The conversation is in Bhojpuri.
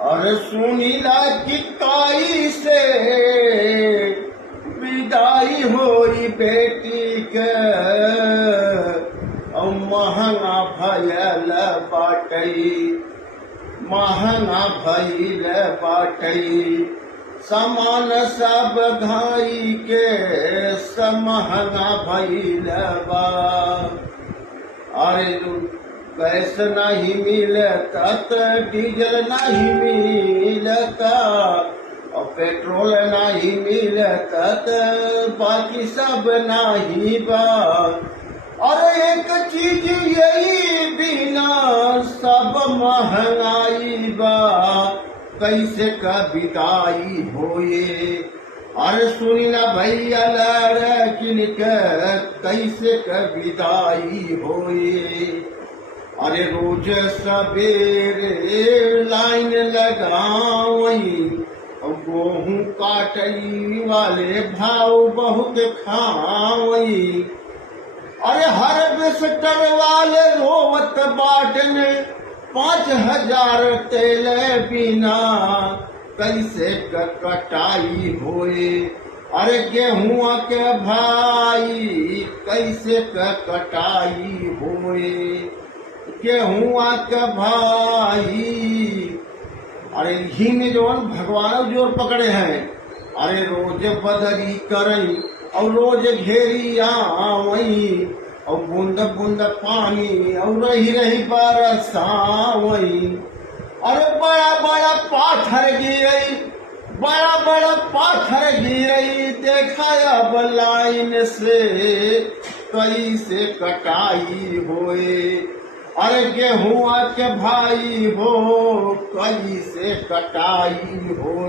और सुनीला कि काई से विदाई होई बेटी के और महंगा भयल बाटई, महंगा भइल बाटई समान सब घाई के समहंगा भइल बा। अरे गैस नहीं मिलता त डीजल नहीं मिलता और पेट्रोल नहीं मिलता त बाकी सब नहीं बा। और एक चीज यही बिना सब महंगाई बा, कैसे का विदाई होए। अरे सुनी ना भैया लड़किन के कैसे का विदाई होए। अरे रोज सवेरे लाइन लगावई और गेहूं काटई वाले भाव बहुत खावई। अरे हार्वेस्टर वाले रोवत बाटन 5,000 तेल बिना कैसे कटाई होए। अरे गेहुआ के भाई कैसे कटाई होए, गेहुआ के भाई। अरे ही में जो भगवान जोर पकड़े हैं। अरे रोज बदरी करई और रोज घेरी आवई और बूंद बूंद पानी और रही रही बरसावई। अरे बड़ा बड़ा पाथर गिरई, बड़ा बड़ा पाथर गिरई देखा अब लाइन से कैसे कटाई होए। अरे गेहुआ के भाई हो कैसे कटाई होए।